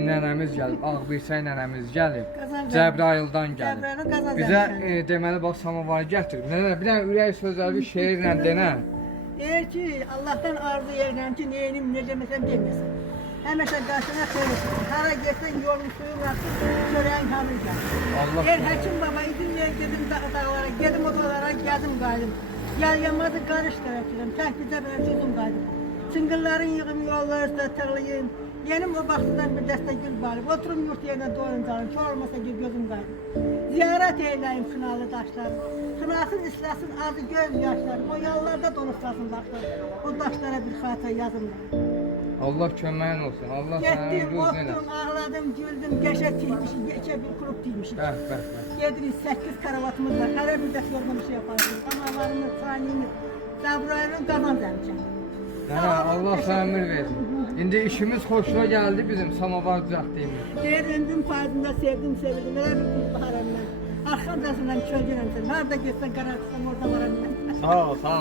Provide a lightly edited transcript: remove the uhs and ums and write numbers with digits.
Nənəmiz gəlib, Ağbirçək nənəmiz gəlib. Qazancan. Cəbrayıldan gəlib. Cəbrayılın Qazancan Bizə kəndi. deməli bax samovar gətirib. Nənə bir dənə ürək sözləri şeirlə denə. Deyir ki, Allah'tan arzu edirəm ki, neynim, necə məsələn deməsin. Həmişə qarşına xeyir etsin. Hara getsən yolun suyun aksın, çörəyin hamur gəlir. Allah Deyir, həkim baba, izin ver, gedim dağlara, gedim odalara, gəldim qaydım. Gəl yamazı qarış tərəfdirəm, təhvizə belə cüzüm qaydım. Çıngılların yığım, yolları üstə tığlayım. Yenim o baxtıdan bir dəstə gül barıb, oturum yurt yerine doyun canım, çox olmasa ki gözüm qaydım. Ziyaret eyləyim xınalı daşlarım. Xınasın, islasın adı göz yaşlarım. O yollarda donuklasın daşlar. O daşlara bir xatır yazımlar. Allah köməyin olsun. Allah sənə Getdim, rüzq otdum, eləsin. ağladım, güldüm, qəşə tiymişim, geçə bir kurup tiymişim. Bəh. Gedirik 8 karavatımız var, hər bir dəst yorma bir şey yaparız. Samavarımız, saniyimiz, Cəbrayılın Qazancan. Nənə, Allah sənə ömür versin. İndi işimiz xoşuna gəldi bizim samovar düzəltdiyimiz. Deyir, ömrüm payında sevdim, sevildim, elə bir kuz baharam mən. Arxam rəzimdən çölgürəm sən, harada getsən qarartısan, orada varam mən. Sağ ol, sağ ol.